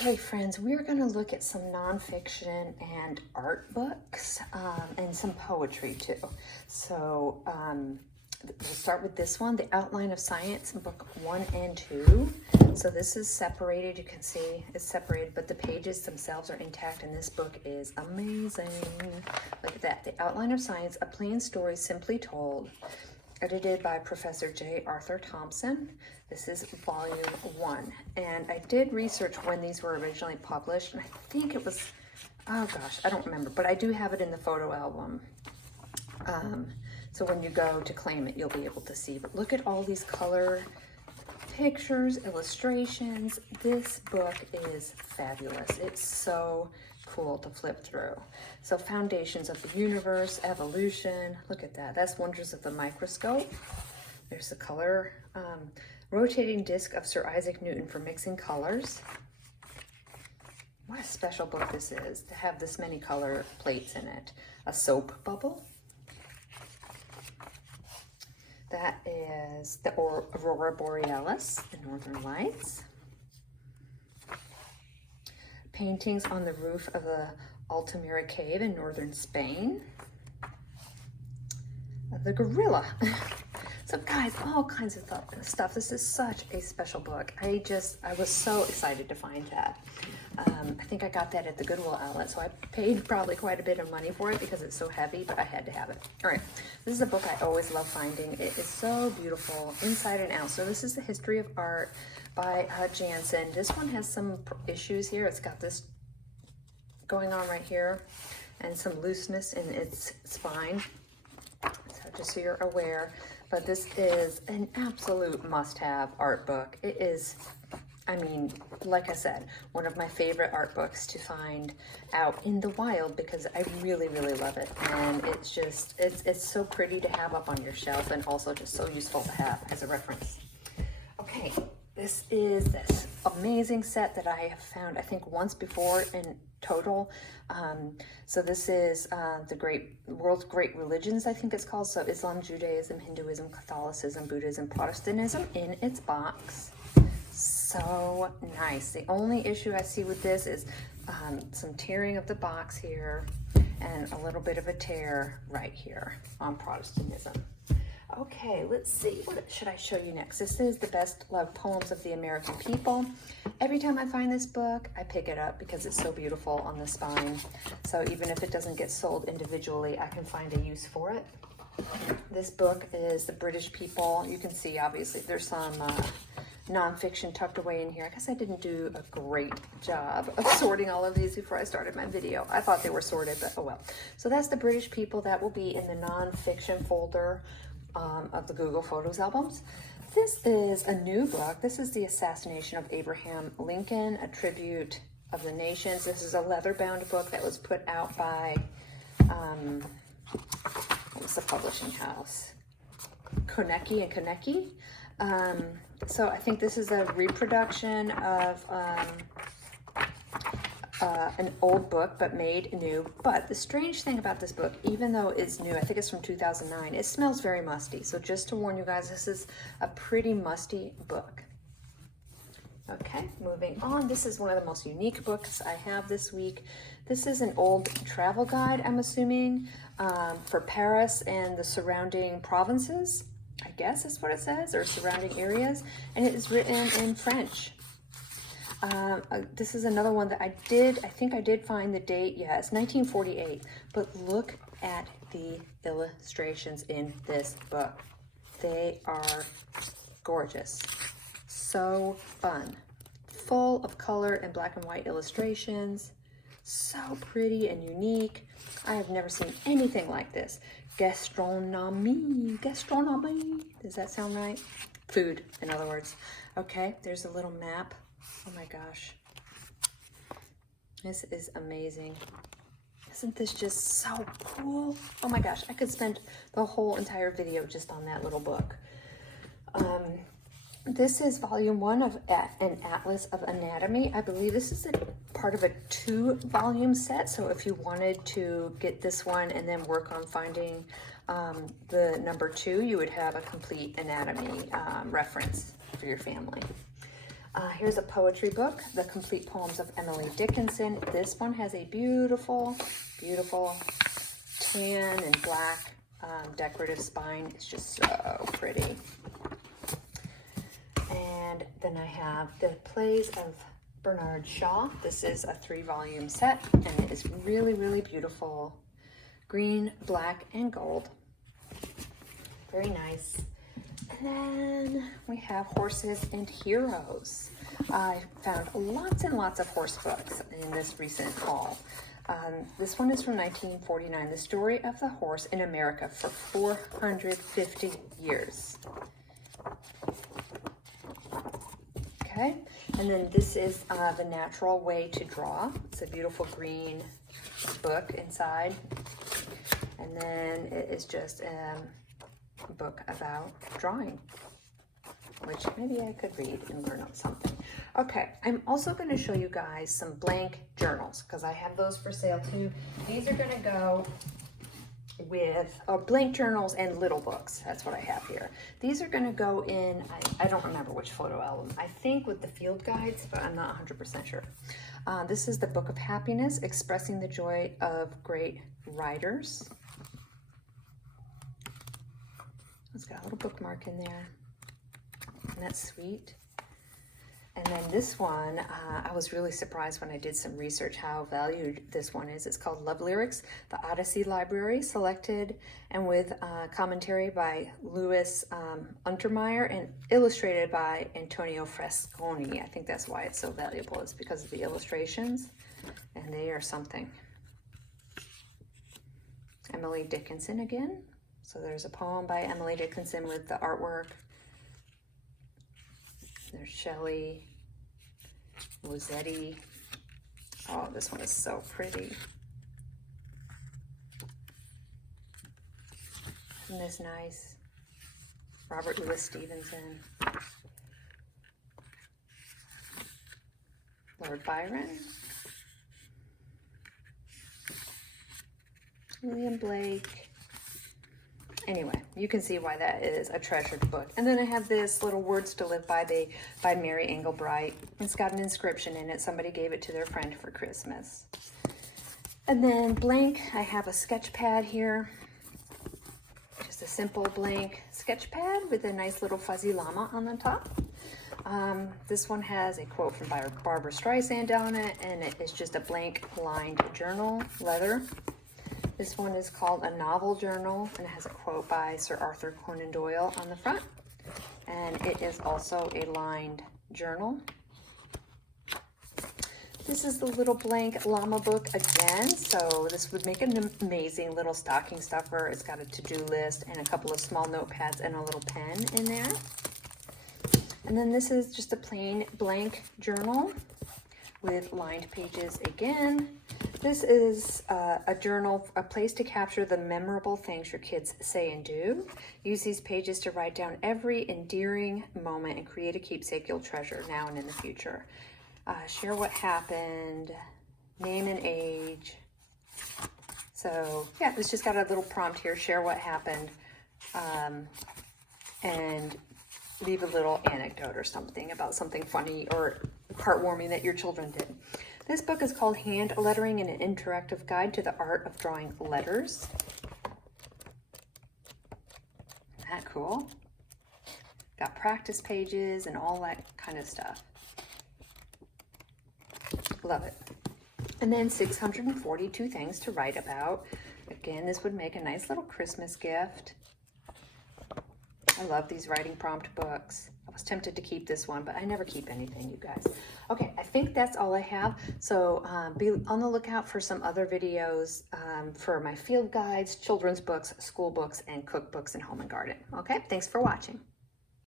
Okay, friends, we're going to look at some nonfiction and art books and some poetry too. So we'll start with this one, The Outline of Science, in book 1 and 2. So this is separated. You can see it's separated, but the pages themselves are intact, and this book is amazing. Look at that. The Outline of Science, a plain story simply told. Edited by Professor J. Arthur Thompson. This is volume 1. And I did research when these were originally published, and I think it was, oh gosh, I don't remember, but I do have it in the photo album. So when you go to claim it, you'll be able to see. But look at all these color pictures, illustrations. This book is fabulous. It's so cool to flip through. So foundations of the universe, evolution, look at that. That's wonders of the microscope. There's the color, rotating disc of Sir Isaac Newton for mixing colors. What a special book this is to have this many color plates in it. A soap bubble. That is the Aurora Borealis, the Northern Lights. Paintings on the roof of the Altamira Cave in northern Spain. The Gorilla. So guys, all kinds of stuff. This is such a special book. I was so excited to find that. I think I got that at the Goodwill outlet, so I paid probably quite a bit of money for it because it's so heavy, but I had to have it. All right, this is a book I always love finding. It is so beautiful inside and out. So this is the history of art by Jansen. This one has some issues here. It's got this going on right here and some looseness in its spine. So just so you're aware, but this is an absolute must-have art book. It is, I mean, like I said, one of my favorite art books to find out in the wild because I really, really love it. And it's just, it's so pretty to have up on your shelf and also just so useful to have as a reference. Okay, this is this amazing set that I have found, I think, once before in total. So this is the world's great religions, I think it's called. So Islam, Judaism, Hinduism, Catholicism, Buddhism, Protestantism in its box. So nice. The only issue I see with this is some tearing of the box here and a little bit of a tear right here on Protestantism. Okay, let's see. What should I show you next? This is The Best Loved Poems of the American People. Every time I find this book, I pick it up because it's so beautiful on the spine. So even if it doesn't get sold individually, I can find a use for it. This book is The British People. You can see, obviously, there's some nonfiction tucked away in here. I guess I didn't do a great job of sorting all of these before I started my video. I thought they were sorted, but oh well. So that's The British People. That will be in the nonfiction folder of the Google Photos albums. This is a new book. This is The Assassination of Abraham Lincoln, a tribute of the nations. This is a leather-bound book that was put out by, what was the publishing house? Konecki and Konecki. So I think this is a reproduction of an old book, but made new. But the strange thing about this book, even though it's new, I think it's from 2009, it smells very musty. So just to warn you guys, this is a pretty musty book. Okay, moving on. This is one of the most unique books I have this week. This is an old travel guide, I'm assuming, for Paris and the surrounding provinces. I guess is what it says, or surrounding areas. And it is written in French. This is another one that I think I did find the date. Yeah, it's 1948. But look at the illustrations in this book. They are gorgeous. So fun. Full of color and black and white illustrations. So pretty and unique. I have never seen anything like this. Gastronomie. Does that sound right? Food, in other words. Okay, there's a little map. Oh my gosh. This is amazing. Isn't this just so cool? Oh my gosh, I could spend the whole entire video just on that little book. This is volume 1 of an Atlas of Anatomy. I believe this is a part of a 2-volume set. So if you wanted to get this one and then work on finding the number 2, you would have a complete anatomy reference for your family. Here's a poetry book, The Complete Poems of Emily Dickinson. This one has a beautiful, beautiful tan and black decorative spine. It's just so pretty. And then I have the plays of Bernard Shaw. This is a 3-volume set, and it is really, really beautiful. Green, black, and gold. Very nice. And then we have Horses and Heroes. I found lots and lots of horse books in this recent haul. This one is from 1949, The Story of the Horse in America for 450 years. Okay, and then this is The Natural Way to Draw. It's a beautiful green book inside. And then it is just a book about drawing, which maybe I could read and learn something. Okay, I'm also going to show you guys some blank journals because I have those for sale too. These are going to go with blank journals and little books. That's what I have here. These are going to go in, I don't remember which photo album. I think with the field guides, but I'm not 100% sure. This is the Book of Happiness, Expressing the Joy of Great Writers. It's got a little bookmark in there. And that's sweet. And then this one, I was really surprised when I did some research how valued this one is. It's called Love Lyrics, the Odyssey Library, selected and with commentary by Louis Untermeyer and illustrated by Antonio Fresconi. I think that's why it's so valuable. It's because of the illustrations, and they are something. Emily Dickinson again. So there's a poem by Emily Dickinson with the artwork. There's Shelley, Rossetti. Oh, this one is so pretty. Isn't this nice? Robert Louis Stevenson. Lord Byron. William Blake. Anyway, you can see why that is a treasured book. And then I have this little Words to Live by Mary Engelbright. It's got an inscription in it. Somebody gave it to their friend for Christmas. And then blank, I have a sketch pad here. Just a simple blank sketch pad with a nice little fuzzy llama on the top. This one has a quote from Barbara Streisand on it, and it is just a blank lined journal, leather. This one is called a novel journal, and it has a quote by Sir Arthur Conan Doyle on the front. And it is also a lined journal. This is the little blank llama book again. So this would make an amazing little stocking stuffer. It's got a to-do list and a couple of small notepads and a little pen in there. And then this is just a plain blank journal with lined pages again. This is a journal, a place to capture the memorable things your kids say and do. Use these pages to write down every endearing moment and create a keepsake you'll treasure now and in the future. Share what happened, name and age. So yeah, it's just got a little prompt here, share what happened, and leave a little anecdote or something about something funny or heartwarming that your children did. This book is called Hand Lettering and an Interactive Guide to the Art of Drawing Letters. Isn't that cool? Got practice pages and all that kind of stuff. Love it. And then 642 things to write about. Again, this would make a nice little Christmas gift. I love these writing prompt books. I was tempted to keep this one, but I never keep anything, you guys. Okay, I think that's all I have. So be on the lookout for some other videos for my field guides, children's books, school books, and cookbooks in home and garden. Okay, thanks for watching.